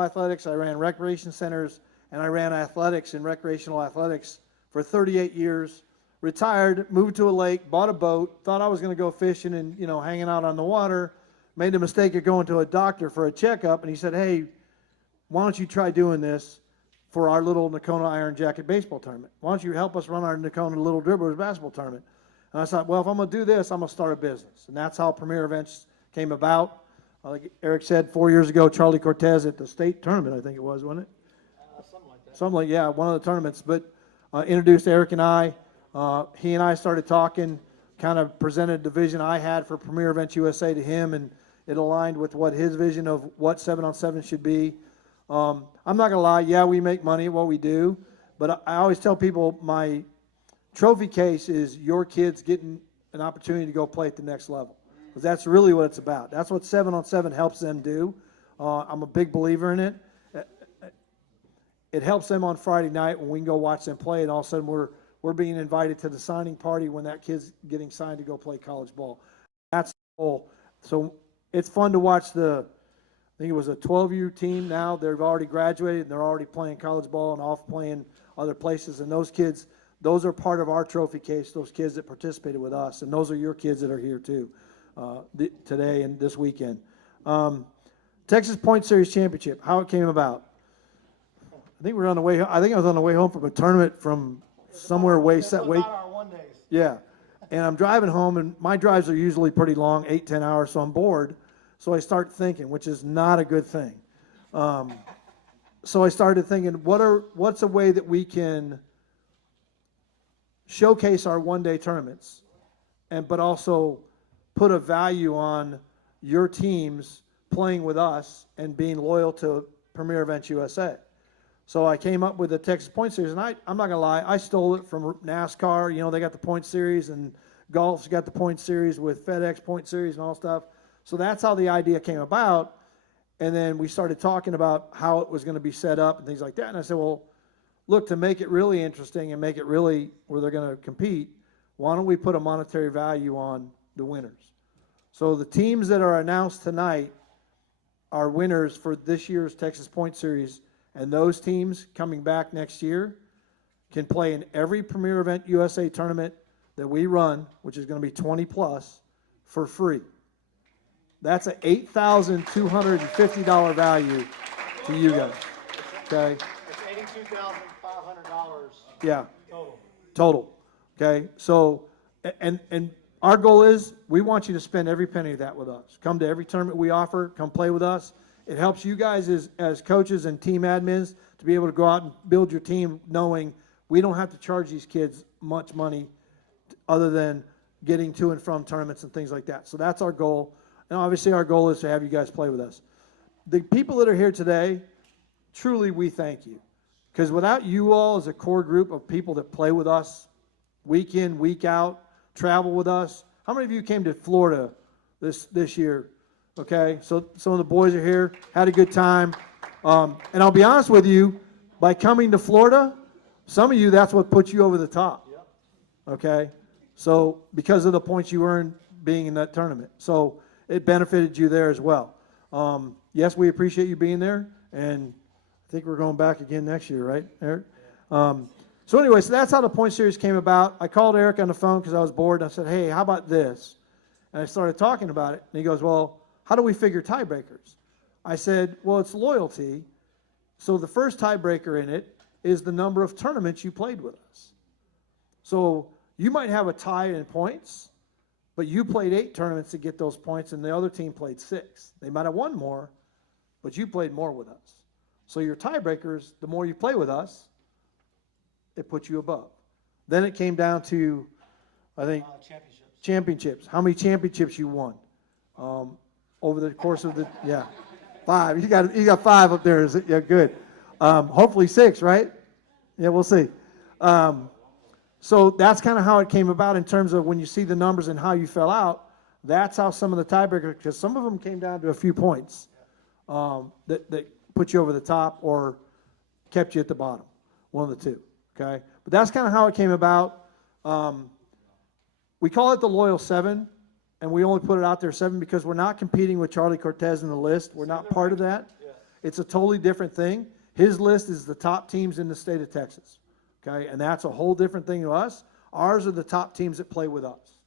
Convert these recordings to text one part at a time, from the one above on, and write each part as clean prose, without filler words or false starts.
athletics, I ran recreation centers, and I ran athletics and recreational athletics for 38 years. Retired, moved to a lake, bought a boat, thought I was going to go fishing and, hanging out on the water. Made the mistake of going to a doctor for a checkup, and he said, hey, why don't you try doing this for our little Nakona Iron Jacket baseball tournament? Why don't you help us run our Nakona Little Dribblers basketball tournament? And I thought, well, if I'm going to do this, I'm going to start a business. And that's how Premier Events came about. Like Eric said, 4 years ago, Charlie Cortez at the state tournament, I think it was, wasn't it? Something like that. Something like, yeah, one of the tournaments. But introduced Eric and I. He and I started talking, kind of presented the vision I had for Premier Events USA to him, and it aligned with what his vision of what 7-on-7 should be. I'm not going to lie, yeah, we make money at what we do, but I always tell people my trophy case is your kids getting an opportunity to go play at the next level, because that's really what it's about. That's what 7-on-7 helps them do. I'm a big believer in it. It helps them on Friday night when we can go watch them play, and all of a sudden we're being invited to the signing party when that kid's getting signed to go play college ball. That's the goal. So it's fun to watch I think it was a 12U team now. They've already graduated, and they're already playing college ball and off playing other places. And those kids, those are part of our trophy case, those kids that participated with us. And those are your kids that are here too today and this weekend. Texas Point Series Championship, how it came about. I think I was on the way home from a tournament from somewhere way. Our one days. Yeah. And I'm driving home, and my drives are usually pretty long, 8-10 hours, so I'm bored. So I start thinking, which is not a good thing. So I started thinking, what's a way that we can showcase our one-day tournaments, but also put a value on your teams playing with us and being loyal to Premier Events USA. So I came up with the Texas Point Series, and I'm not going to lie, I stole it from NASCAR. They got the Point Series, and golf's got the Point Series with FedEx Point Series and all stuff. So that's how the idea came about. And then we started talking about how it was going to be set up and things like that. And I said, well, look, to make it really interesting and make it really where they're going to compete, why don't we put a monetary value on the winners? So the teams that are announced tonight are winners for this year's Texas Point Series. And those teams coming back next year can play in every Premier Event USA tournament that we run, which is going to be 20 plus, for free. That's an $8,250 value to you guys. Okay? It's $82,500. Yeah. Total. Total. Okay? So, and our goal is we want you to spend every penny of that with us. Come to every tournament we offer. Come play with us. It helps you guys as coaches and team admins to be able to go out and build your team knowing we don't have to charge these kids much money other than getting to and from tournaments and things like that. So that's our goal. And obviously our goal is to have you guys play with us. The people that are here today, truly we thank you. Because without you all as a core group of people that play with us week in, week out, travel with us. How many of you came to Florida this year? Okay, so some of the boys are here, had a good time. And I'll be honest with you, by coming to Florida, some of you, that's what put you over the top. Okay, so because of the points you earned being in that tournament. So it benefited you there as well. Yes, we appreciate you being there, and I think we're going back again next year, right, Eric? So anyway, so that's how the Point Series came about. I called Eric on the phone because I was bored, and I said, hey, how about this? And I started talking about it, and he goes, well, how do we figure tiebreakers? I said, well, it's loyalty. So the first tiebreaker in it is the number of tournaments you played with us. So you might have a tie in points, but you played 8 tournaments to get those points, and the other team played 6. They might have won more, but you played more with us. So your tiebreakers, the more you play with us, it puts you above. Then it came down to, I think, championships. How many championships you won? Over the course of 5. You got 5 up there. Yeah, good. Hopefully 6, right? Yeah, we'll see. So that's kind of how it came about in terms of when you see the numbers and how you fell out. That's how some of the tiebreakers, because some of them came down to a few points that put you over the top or kept you at the bottom, one of the two. Okay, but that's kind of how it came about. We call it the Loyal 7. And we only put it out there 7 because we're not competing with Charlie Cortez in the list. We're not part of that. It's a totally different thing. His list is the top teams in the state of Texas, okay? And that's a whole different thing to us. Ours are the top teams that play with us,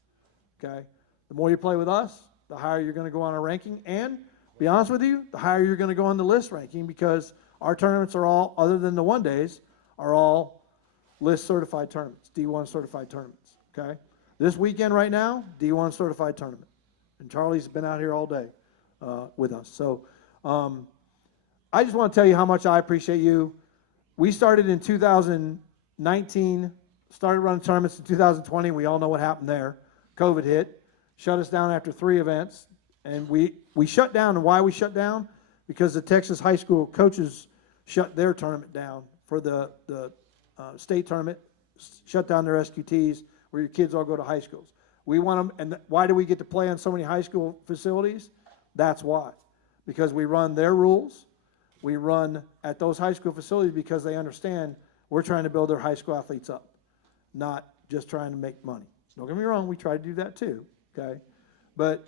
okay? The more you play with us, the higher you're going to go on our ranking. And, be honest with you, the higher you're going to go on the list ranking because our tournaments are all, other than the one days, are all list certified tournaments, D1 certified tournaments, okay? This weekend right now, D1 certified tournament. And Charlie's been out here all day with us. So I just want to tell you how much I appreciate you. We started in 2019, started running tournaments in 2020. We all know what happened there. COVID hit, shut us down after 3 events. And we shut down. And why we shut down? Because the Texas high school coaches shut their tournament down for the state tournament, shut down their SQTs where your kids all go to high schools. We want them, and why do we get to play on so many high school facilities? That's why. Because we run their rules. We run at those high school facilities because they understand we're trying to build their high school athletes up, not just trying to make money. Don't get me wrong, we try to do that too, okay? But,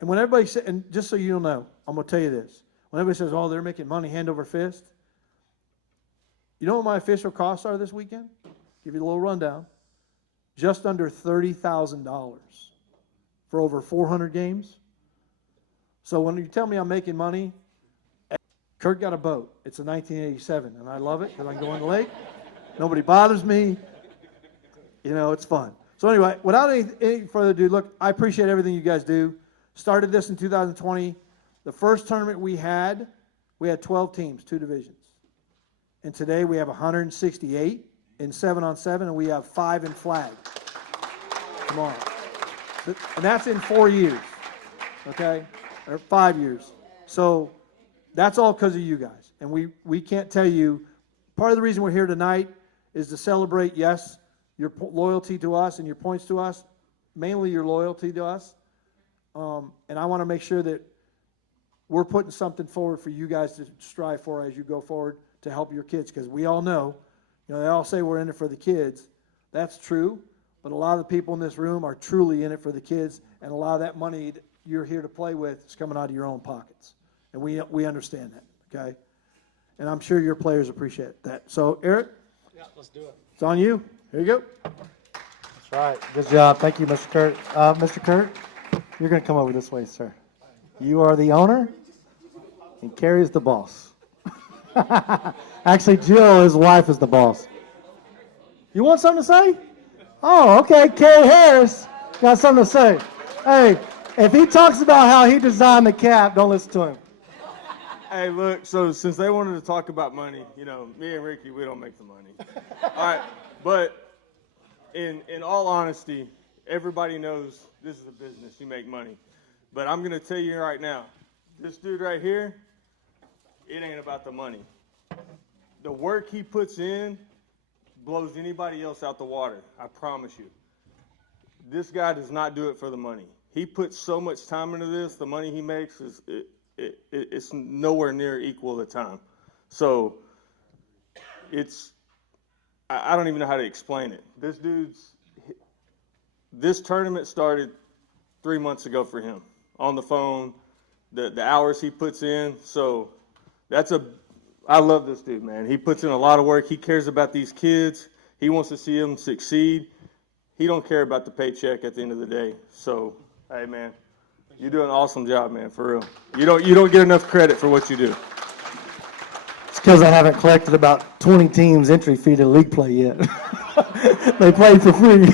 and when everybody says, and just so you know, I'm going to tell you this. When everybody says, oh, they're making money hand over fist, you know what my official costs are this weekend? Give you a little rundown. Just under $30,000 for over 400 games. So when you tell me I'm making money, Kurt got a boat. It's a 1987, and I love it because I can go in the lake. Nobody bothers me. You know, it's fun. So anyway, without any further ado, look, I appreciate everything you guys do. Started this in 2020. The first tournament we had 12 teams, 2 divisions. And today we have 168 in 7-on-7, and we have 5 in flag tomorrow. And that's in 4 years, okay? Or 5 years. So that's all because of you guys. And we can't tell you, part of the reason we're here tonight is to celebrate, yes, your loyalty to us and your points to us, mainly your loyalty to us. And I want to make sure that we're putting something forward for you guys to strive for as you go forward to help your kids, because we all know, you know, they all say we're in it for the kids. That's true, but a lot of the people in this room are truly in it for the kids, and a lot of that money that you're here to play with is coming out of your own pockets. And we understand that, okay? And I'm sure your players appreciate that. So, Eric? Yeah, let's do it. It's on you. Here you go. That's right. Good job. Thank you, Mr. Kurt. Mr. Kurt, you're going to come over this way, sir. You are the owner, and Carrie's the boss. Actually, Jill, his wife, is the boss. You want something to say? Oh, okay. Carrie Harris got something to say. Hey, if he talks about how he designed the cap, don't listen to him. Hey, look, so since they wanted to talk about money, you know, me and Ricky, we don't make the money. All right, but in all honesty, everybody knows this is a business. You make money. But I'm going to tell you right now, this dude right here, it ain't about the money. The work he puts in blows anybody else out the water, I promise you. This guy does not do it for the money. He puts so much time into this, the money he makes it's nowhere near equal the time. So I don't even know how to explain it. This tournament started 3 months ago for him on the phone, the hours he puts in. So I love this dude, man. He puts in a lot of work. He cares about these kids. He wants to see them succeed. He don't care about the paycheck at the end of the day. So, hey, man, you do an awesome job, man, for real. You don't get enough credit for what you do. It's because I haven't collected about 20 teams' entry fee to league play yet. They played for free.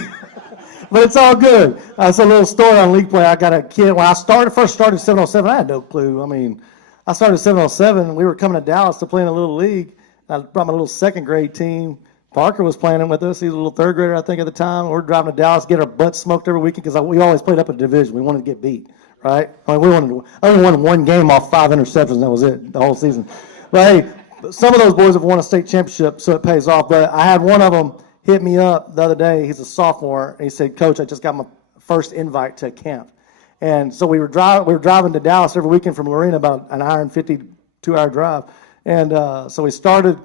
But it's all good. That's a little story on league play. I got a kid. When I first started 707, I had no clue. I mean, I started 707, and we were coming to Dallas to play in a little league. I brought my little second grade team. Parker was playing with us. He was a little third grader, I think, at the time. We're driving to Dallas, get our butts smoked every weekend because we always played up a division. We wanted to get beat, right? I mean, I only won 1 game off 5 interceptions, and that was it, the whole season. But, hey, some of those boys have won a state championship, so it pays off. But I had one of them hit me up the other day. He's a sophomore, and he said, Coach, I just got my first invite to camp. And so we were driving to Dallas every weekend from Lorena, about an hour and 50, 2-hour drive. And so we started.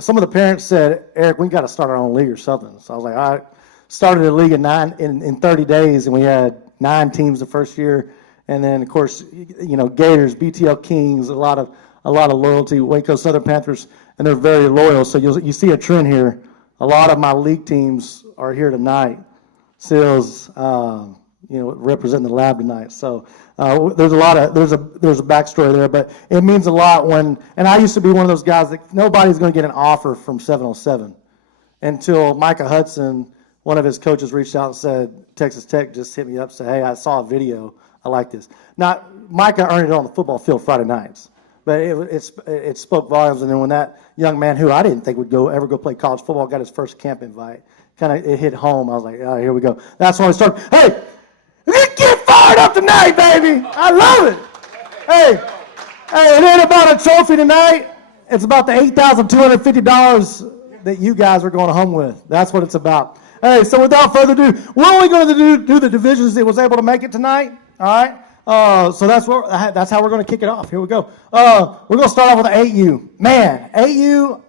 Some of the parents said, Eric, we got to start our own league or something. So I was like, all right. Started a league in 30 days, and we had 9 teams the first year. And then, of course, you know, Gators, BTL Kings, a lot of a lot of loyalty. Waco Southern Panthers, and they're very loyal. So you see a trend here. A lot of my league teams are here tonight. Sills, representing the Lab tonight. So there's a backstory there, but it means a lot when. And I used to be one of those guys that nobody's going to get an offer from 707 until Micah Hudson, one of his coaches, reached out and said, Texas Tech just hit me up, said, hey, I saw a video. I like this. Now, Micah earned it on the football field Friday nights, but it spoke volumes. And then when that young man, who I didn't think would ever go play college football, got his first camp invite, it hit home. I was like, oh, here we go. That's when I started, hey, get fired up tonight, baby. I love it. Hey, it ain't about a trophy tonight. It's about the $8,250 that you guys are going home with. That's what it's about. Hey, so without further ado, we're only going to do the divisions that was able to make it tonight. All right. So that's how we're going to kick it off. Here we go. We're going to start off with 8U. Man, 8U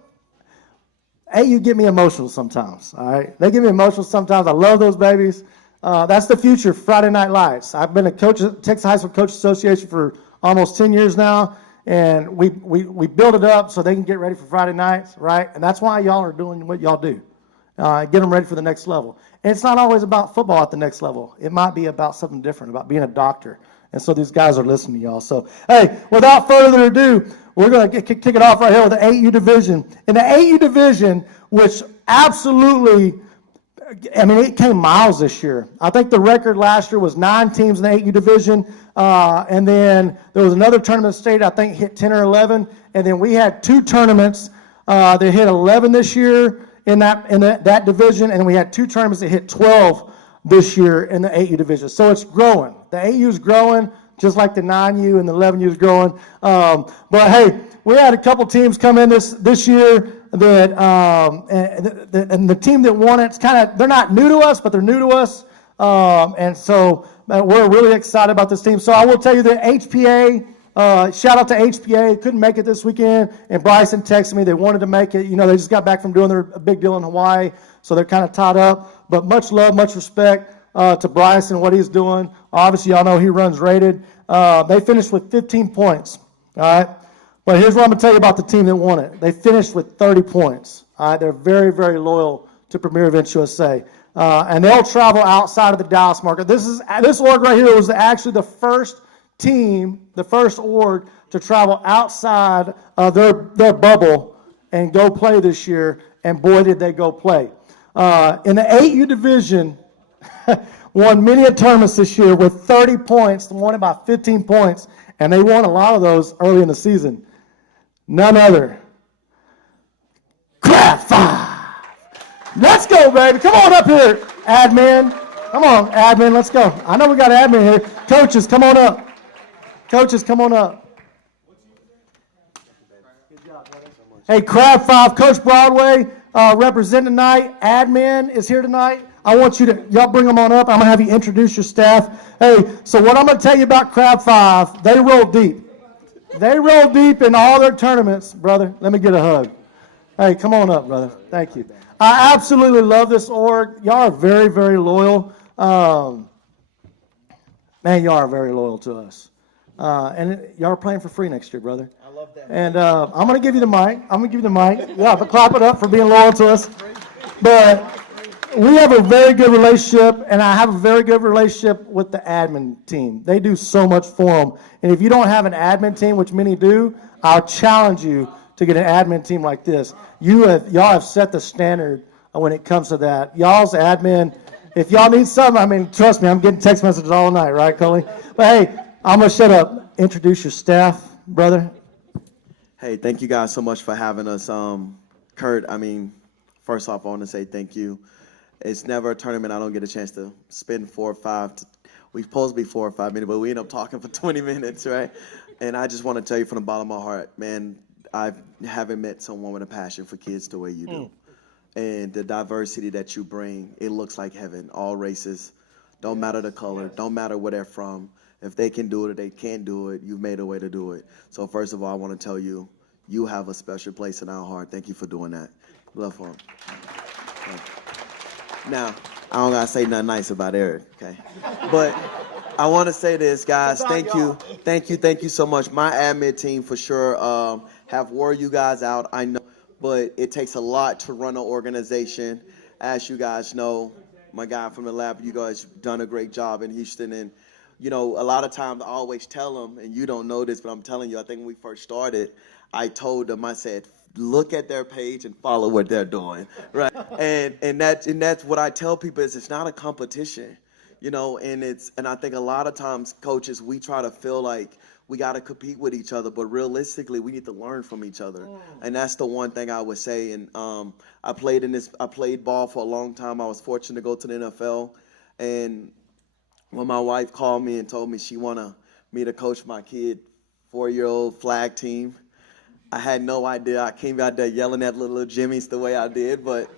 get me emotional sometimes. All right. They get me emotional sometimes. I love those babies. That's the future, Friday Night Lights. I've been a coach at Texas High School Coach Association for almost 10 years now, and we build it up so they can get ready for Friday nights, right? And that's why y'all are doing what y'all do. Get them ready for the next level. And it's not always about football at the next level. It might be about something different, about being a doctor. And so these guys are listening to y'all. So, hey, without further ado, we're going to kick it off right here with the 8U division. In the 8U division, which absolutely, it came miles this year. I think the record last year was 9 teams in the 8U division. And then there was another tournament state, I think, hit 10 or 11. And then we had 2 tournaments that hit 11 this year in that division. And we had 2 tournaments that hit 12 this year in the 8U division. So it's growing. The 8U is growing, just like the 9U and the 11U is growing. But hey, we had a couple teams come in this year that, and the team that won it's they're not new to us, but they're new to us. And so we're really excited about this team. So I will tell you that HPA, shout out to HPA, couldn't make it this weekend. And Bryson texted me, they wanted to make it. They just got back from doing their big deal in Hawaii, so they're kind of tied up. But much love, much respect to Bryson and what he's doing. Obviously, y'all know he runs rated. They finished with 15 points. All right. But here's what I'm going to tell you about the team that won it. They finished with 30 points. All right. They're very, very loyal to Premier Events USA. And they'll travel outside of the Dallas market. This org right here was actually the first team, the first org to travel outside of their bubble and go play this year. And boy, did they go play. In the 8U division, won many a tournaments this year with 30 points, won about 15 points, and they won a lot of those early in the season. None other. Crab 5. Let's go, baby. Come on up here, admin. Come on, admin, let's go. I know we got admin here. Coaches, come on up. Coaches, come on up. Hey, Crab 5, Coach Broadway, representing tonight. Admin is here tonight. I want y'all bring them on up. I'm going to have you introduce your staff. Hey, so what I'm going to tell you about Crab 5, they roll deep. They roll deep in all their tournaments. Brother, let me get a hug. Hey, come on up, brother. Thank you. I absolutely love this org. Y'all are very, very loyal. Man, y'all are very loyal to us. And y'all are playing for free next year, brother. I love that. And I'm going to give you the mic. Yeah, but clap it up for being loyal to us. But we have a very good relationship, and I have a very good relationship with the admin team. They do so much for them. And if you don't have an admin team, which many do, I'll challenge you to get an admin team like this. Y'all have set the standard when it comes to that. Y'all's admin, if y'all need something, trust me, I'm getting text messages all night, right, Coley? But hey, I'm going to shut up. Introduce your staff, brother. Hey, thank you guys so much for having us. Kurt, first off, I want to say thank you. It's never a tournament I don't get a chance to spend 4 or 5. We're supposed to be 4 or 5 minutes, but we end up talking for 20 minutes, right? And I just want to tell you from the bottom of my heart, man, I haven't met someone with a passion for kids the way you do. And the diversity that you bring, it looks like heaven. All races, don't matter the color, don't matter where they're from. If they can do it or they can't do it, you've made a way to do it. So first of all, I want to tell you, you have a special place in our heart. Thank you for doing that. Love for him. Now, I don't got to say nothing nice about Eric, okay? But I want to say this, guys. Without Thank you so much. My admin team for sure have wore you guys out. I know, but it takes a lot to run an organization. As you guys know, my guy from the lab, you guys done a great job in Houston, and you know, a lot of times I always tell them, and you don't know this, but I'm telling you, I think when we first started, I told them, I said, look at their page and follow what they're doing, right? And that's what I tell people is it's not a competition, you know, and I think a lot of times coaches, we try to feel like we got to compete with each other, but realistically we need to learn from each other. And that's the one thing I would say. And I played ball for a long time. I was fortunate to go to the NFL, and when my wife called me and told me she wanted me to coach my kid 4-year-old flag team, I had no idea. I came out there yelling at little Jimmy's the way I did, but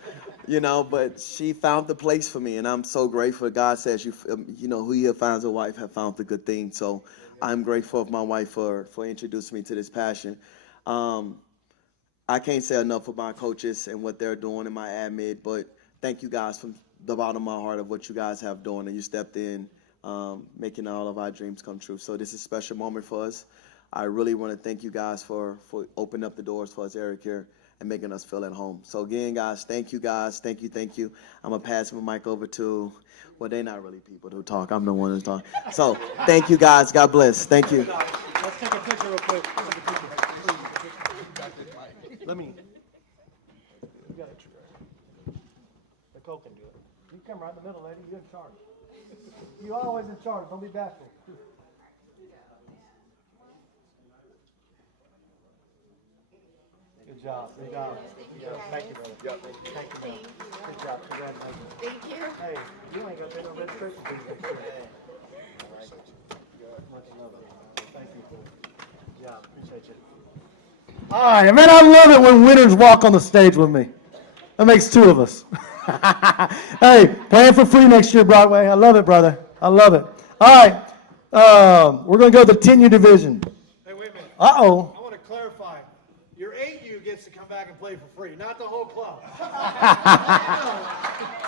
but she found the place for me, and I'm so grateful. God says, who you finds a wife have found the good thing. So I'm grateful of my wife for introducing me to this passion. I can't say enough about my coaches and what they're doing in my admin, but thank you guys from the bottom of my heart of what you guys have done, and you stepped in, making all of our dreams come true. So this is a special moment for us. I really want to thank you guys for opening up the doors for us, Eric, here, and making us feel at home. So again, guys, thank you, guys. Thank you. I'm going to pass my mic over to, well, they're not really people who talk. I'm the one who's talking. So thank you, guys. God bless. Thank you. Let's take a picture real quick. Let me. You got it. Nicole can do it. You come right in the middle, lady. You're in charge. You always in charge. Don't be bashful. Good job. Good job. Thank you, brother. Thank you, man. Good job. Congratulations. Thank you. Hey, you ain't got to pay no registration fee. Much love. Thank you. Good job. Appreciate you. All right, man, I love it when winners walk on the stage with me. That makes two of us. Hey, playing for free next year, Broadway. I love it, brother. I love it. All right, we're going to go to the 10U division. Hey, wait a minute. Uh-oh. I want to clarify. Your 8U gets to come back and play for free, not the whole club.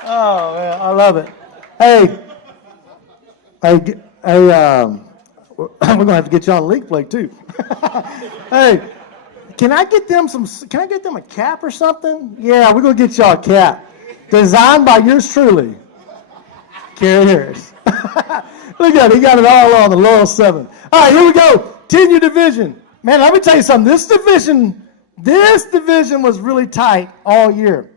Oh, man, I love it. Hey, we're going to have to get you on league play, too. Hey, can I get them a cap or something? Yeah, we're going to get y'all a cap. Designed by yours truly, Kerry Harris. Look at it, he got it all on the Laurel 7. All right, here we go. 10U division. Man, let me tell you something. This division was really tight all year.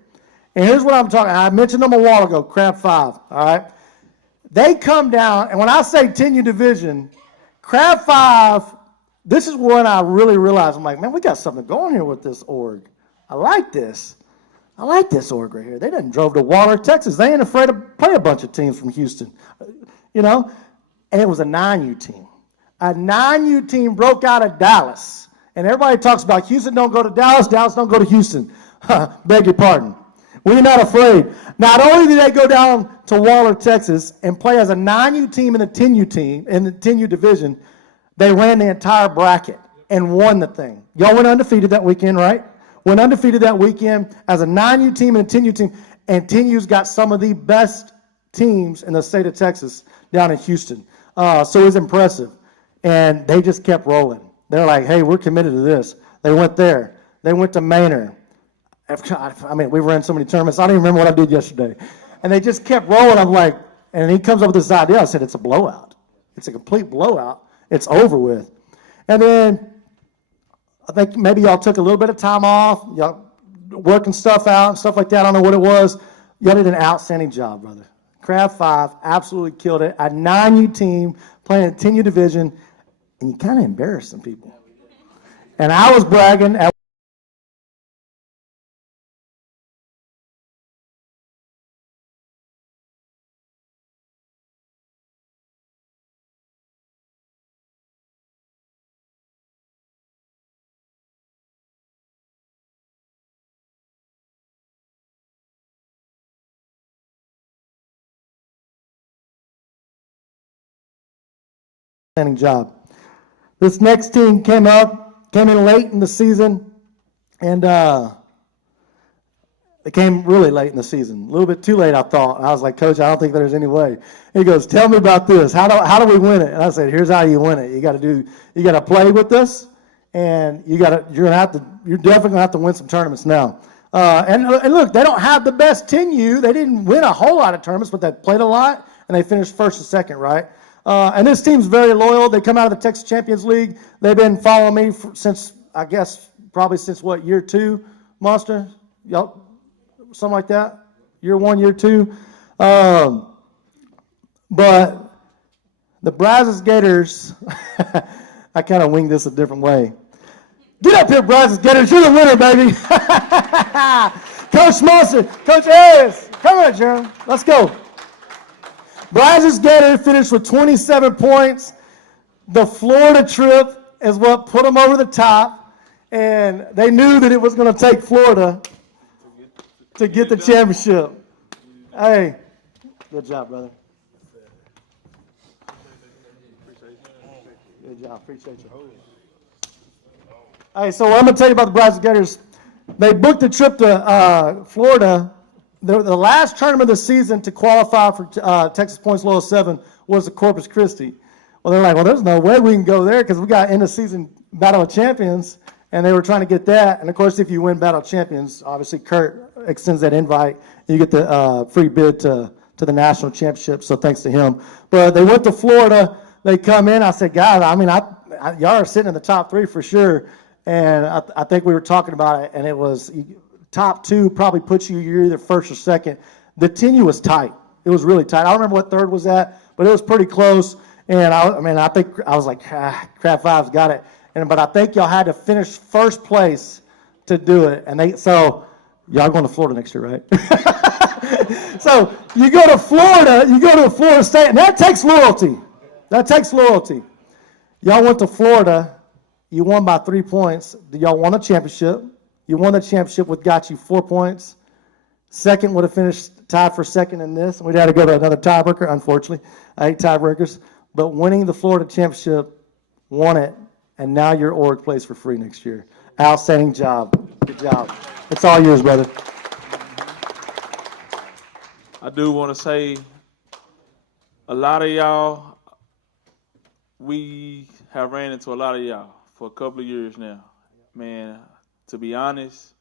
And here's what I'm talking. I mentioned them a while ago, Crab 5, all right? They come down, and when I say 10U division, Crab 5, this is when I really realized, I'm like, man, we got something going here with this org. I like this. I like this org right here. They done drove to Waller, Texas. They ain't afraid to play a bunch of teams from Houston, And it was a 9U team. A 9U team broke out of Dallas. And everybody talks about Houston don't go to Dallas, Dallas don't go to Houston. Beg your pardon. We're not afraid. Not only did they go down to Waller, Texas, and play as a 9U team and a 10U team in the 10U division, they ran the entire bracket and won the thing. Y'all went undefeated that weekend, right? Went undefeated that weekend as a 9U team and a 10U team. And 10U's got some of the best teams in the state of Texas down in Houston. So it was impressive. And they just kept rolling. They're like, hey, we're committed to this. They went there. They went to Manor. I mean, we ran so many tournaments. I don't even remember what I did yesterday. And they just kept rolling. I'm like, and he comes up with this idea. I said, it's a blowout. It's a complete blowout. It's over with. And then I think maybe y'all took a little bit of time off. Y'all working stuff out and stuff like that. I don't know what it was. Y'all did an outstanding job, brother. Crab 5 absolutely killed it. A 9U team playing a 10U division. And you kind of embarrassed some people. And I was bragging at outstanding job. This next team came in late in the season, and They came really late in the season, a little bit too late, I thought. And I was like, Coach, I don't think there's any way. He goes, tell me about this. How do we win it? And I said, here's how you win it. You got to play with us, and you're definitely gonna have to win some tournaments now. And look, they don't have the best 10U. They didn't win a whole lot of tournaments, but they played a lot, and they finished first and second, right? And this team's very loyal. They come out of the Texas Champions League. They've been following me since, I guess, probably since what, year 2, Monster? Y'all, something like that? Year 1, year 2? But the Brazos Gators, I kind of winged this a different way. Get up here, Brazos Gators. You're the winner, baby. Coach Monster, Coach Harris. Come on, Jeremy. Let's go. Brazos Gators finished with 27 points. The Florida trip is what put them over the top, and they knew that it was going to take Florida to get the championship. Hey, good job, brother. Good job. Appreciate you. Hey, so what I'm going to tell you about the Brazos Gators, they booked a trip to Florida. The last tournament of the season to qualify for Texas Points Low 7 was the Corpus Christi. Well, they're like, well, there's no way we can go there because we got end-of-season Battle of Champions, and they were trying to get that. And, of course, if you win Battle of Champions, obviously Kurt extends that invite, and you get the free bid to the national championship, so thanks to him. But they went to Florida. They come in. I said, guys, y'all are sitting in the top 3 for sure. And I think we were talking about it, and it was top 2 probably puts you're either first or second. The 10U was tight. It was really tight. I don't remember what third was at, but it was pretty close. And I think I was like, Crab Five's got it. But I think y'all had to finish first place to do it. And so y'all going to Florida next year, right? So you go to Florida State, and that takes loyalty. Y'all went to Florida. You won by 3 points. Y'all won a championship. You won the championship, which got you 4 points. Second would have finished tied for second in this. We'd had to go to another tiebreaker, unfortunately. I hate tiebreakers. But winning the Florida championship, won it, and now your org plays for free next year. Outstanding job. Good job. It's all yours, brother. I do want to say a lot of y'all, we have ran into a lot of y'all for a couple of years now. Man, to be honest,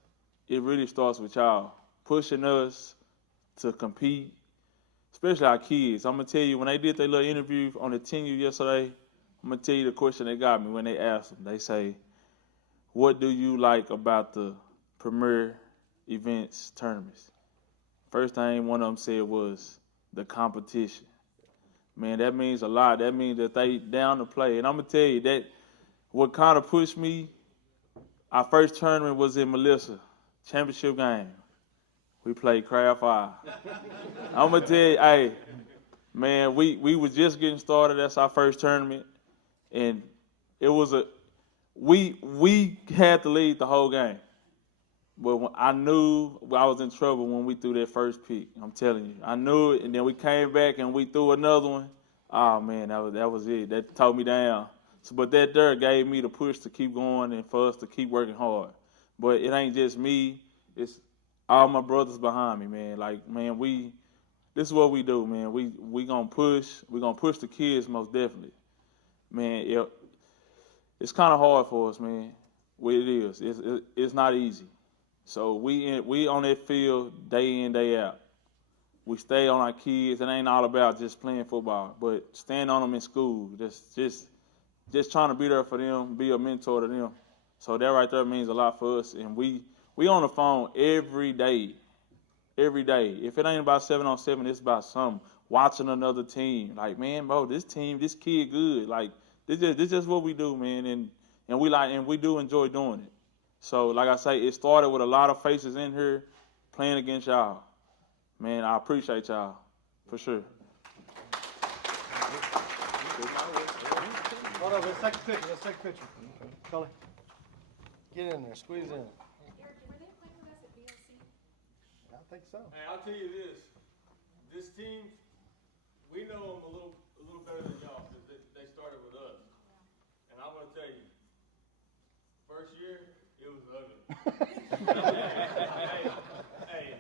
it really starts with y'all pushing us to compete, especially our kids. I'm going to tell you, when they did their little interview on the 10U yesterday, I'm going to tell you the question they got me when they asked them. They say, what do you like about the premier events tournaments? First thing one of them said was the competition. Man, that means a lot. That means that they down to play. And I'm going to tell you that what kind of pushed me, our first tournament was in Melissa, championship game. We played Crab Five. I'm going to tell you, hey, man, we were just getting started. That's our first tournament. And it was we had to lead the whole game. But I knew I was in trouble when we threw that first pick. I'm telling you. I knew it, and then we came back and we threw another one. Oh, man, that was it. That tore me down. So, but that there gave me the push to keep going and for us to keep working hard. But it ain't just me. It's all my brothers behind me, man. Like, man, this is what we do, man. We gonna push. We gonna push the kids most definitely. Man, it's kind of hard for us, man. Well, it is. It's not easy. So we on that field day in, day out. We stay on our kids. It ain't all about just playing football, but stand on them in school. Just trying to be there for them, be a mentor to them. So that right there means a lot for us. And we on the phone every day. Every day. If it ain't about 7-on-7, it's about something. Watching another team. Like, man, bro, this kid good. Like, this just what we do, man. And we do enjoy doing it. So, like I say, it started with a lot of faces in here playing against y'all. Man, I appreciate y'all, for sure. Hold on, let's take a picture. Cully, get in there, squeeze in. Eric, were they playing with us at BLC? I think so. Hey, I'll tell you this team, we know them a little better than y'all because they started with us. And I'm going to tell you, first year, it was ugly. hey,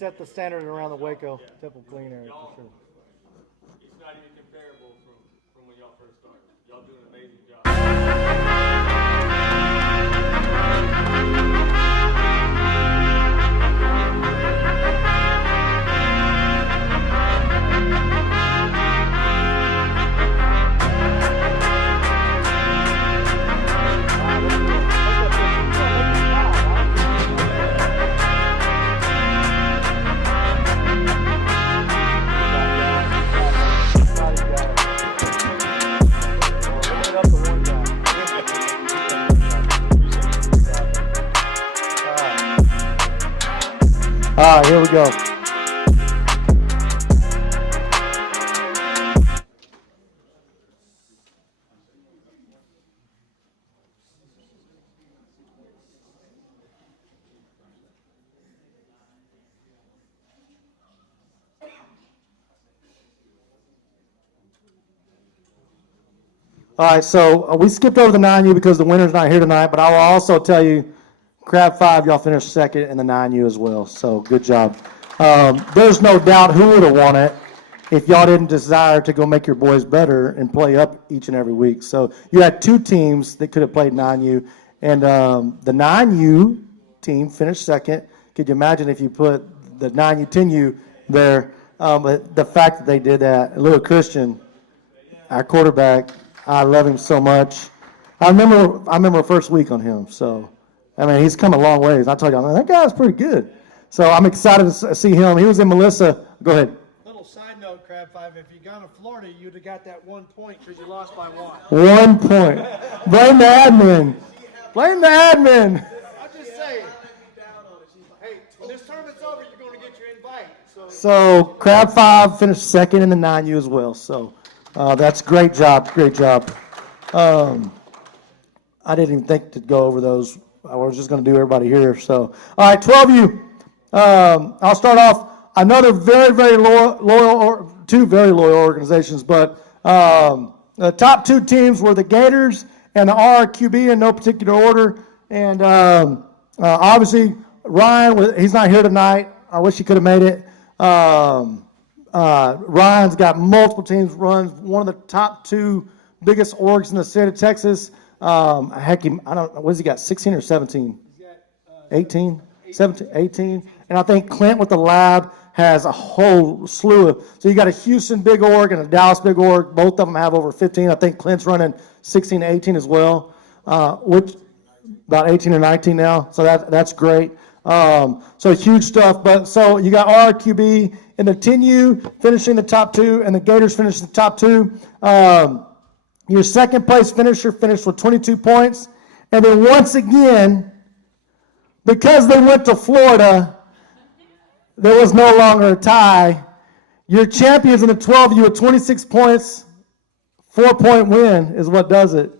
set the standard around the Waco Temple Clean area for sure. It's not even comparable from when y'all first started. Y'all do an amazing job. All right, here we go. All right, so we skipped over the 9U because the winner's not here tonight, but I will also tell you, Crab 5, y'all finished second in the 9U as well, so good job. There's no doubt who would have won it if y'all didn't desire to go make your boys better and play up each and every week. So you had two teams that could have played 9U, and the 9U team finished second. Could you imagine if you put the 9U, 10U there? But the fact that they did that, Little Christian, our quarterback, I love him so much. I remember first week on him, so I mean he's come a long ways. I told you, that guy's pretty good. So I'm excited to see him. He was in Melissa. Go ahead. Little side note, Crab 5, if you'd gone to Florida, you'd have got that 1 point because you lost by 1. 1 point. Blame the admin. Blame the admin. I'm just saying. Hey, when this tournament's over, you're going to get your invite. So Crab 5 finished second in the 9U as well. So that's great job. Great job. I didn't even think to go over those. I was just going to do everybody here. So, all right, 12U. I'll start off. Another very, very loyal, two very loyal organizations, but the top two teams were the Gators and the RQB in no particular order. And obviously, Ryan, he's not here tonight. I wish he could have made it. Ryan's got multiple teams, runs one of the top two biggest orgs in the state of Texas. Heck, I don't know, what has he got, 16 or 17? 18? 17, 18. And I think Clint with the lab has a whole slew of, so you got a Houston big org and a Dallas big org. Both of them have over 15. I think Clint's running 16 to 18 as well, which about 18 or 19 now. So that's great. So huge stuff. But so you got RQB and the 10U finishing the top two, and the Gators finishing the top two. Your second place finisher finished with 22 points. And then once again, because they went to Florida, there was no longer a tie. Your champions in the 12U with 26 points, 4-point win is what does it.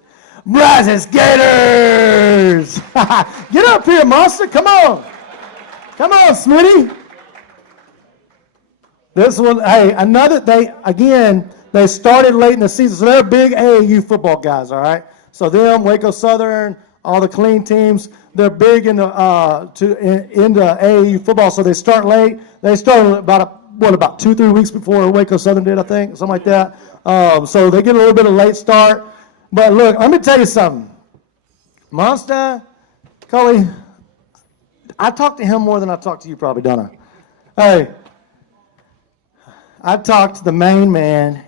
Brazos Gators! Get up here, Monster. Come on. Come on, Smitty. This one, hey, they started late in the season, so they're big AAU football guys, all right? So them, Waco Southern, all the clean teams, they're big into AAU football, so they start late. They started about 2-3 weeks before Waco Southern did, I think, something like that. So they get a little bit of late start. But look, let me tell you something. Monster, Cully, I talk to him more than I talk to you probably, don't I? Hey, I talk to the main man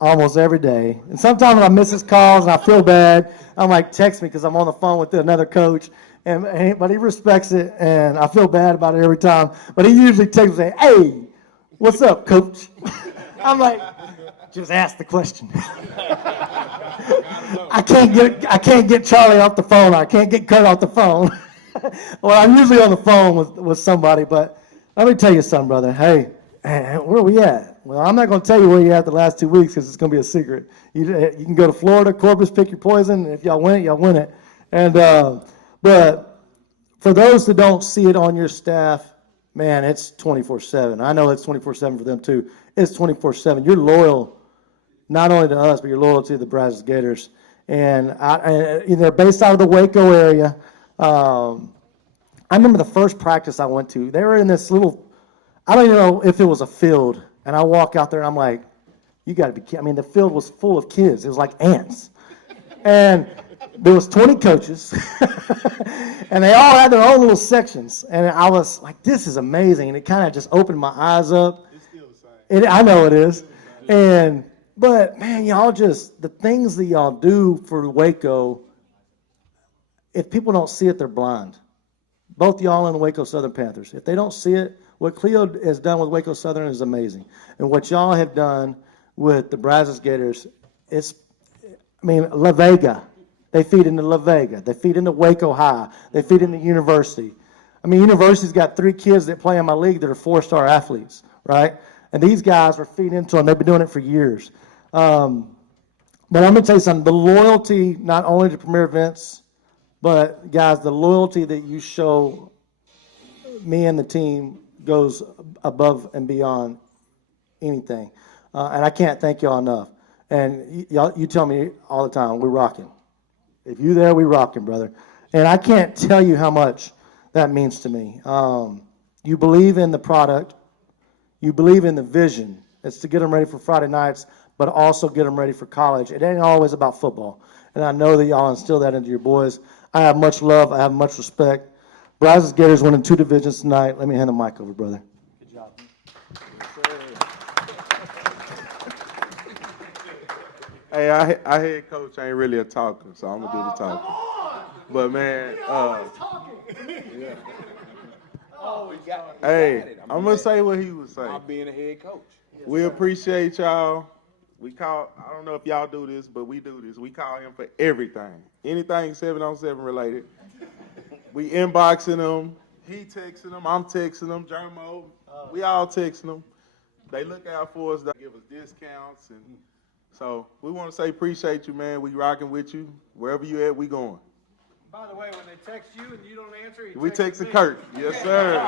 almost every day. And sometimes when I miss his calls and I feel bad, I'm like, text me because I'm on the phone with another coach. But he respects it, and I feel bad about it every time. But he usually texts me and say, hey, what's up, coach? I'm like, just ask the question. I can't get Charlie off the phone. I can't get Kurt off the phone. Well, I'm usually on the phone with somebody, but let me tell you something, brother. Hey, where are we at? Well, I'm not going to tell you where you're at the last 2 weeks because it's going to be a secret. You can go to Florida, Corpus, pick your poison. If y'all win it, y'all win it. And but for those that don't see it on your staff, man, it's 24/7. I know it's 24/7 for them too. It's 24/7. You're loyal, not only to us, but you're loyal to the Brazos Gators. And they're based out of the Waco area. I remember the first practice I went to. They were in this little I don't even know if it was a field, and I walk out there and I'm like, you got to be kidding. I mean, the field was full of kids. It was like ants. And there was 20 coaches, and they all had their own little sections. And I was like, this is amazing. And it kind of just opened my eyes up. It's still the same. I know it is. But, man, y'all just, the things that y'all do for Waco, if people don't see it, they're blind. Both y'all and the Waco Southern Panthers. If they don't see it, what Cleo has done with Waco Southern is amazing. And what y'all have done with the Brazos Gators, La Vega. They feed into La Vega. They feed into Waco High. They feed into University. University's got 3 kids that play in my league that are 4-star athletes, right? And these guys are feeding into them. They've been doing it for years. But I'm going to tell you something. The loyalty, not only to Premier Events, but, guys, the loyalty that you show me and the team goes above and beyond anything. And I can't thank y'all enough. And you tell me all the time, we're rocking. If you there, we rocking, brother. And I can't tell you how much that means to me. You believe in the product. You believe in the vision. It's to get them ready for Friday nights, but also get them ready for college. It ain't always about football. And I know that y'all instill that into your boys. I have much love. I have much respect. Brazos Gators winning 2 divisions tonight. Let me hand the mic over, brother. Good job. Hey, I head coach ain't really a talker, so I'm gonna do the talking. But man, hey, I'm gonna say what he was saying. I'm being a head coach. We appreciate y'all. I don't know if y'all do this, but we do this. We call him for everything. Anything 7-on-7 related. We inboxing them. He texting them. I'm texting them. Jermo. We all texting them. They look out for us. They give us discounts. And so we want to say appreciate you, man. We rocking with you. Wherever you at, we going. By the way, when they text you and you don't answer, We texting Kurt. Yes, sir.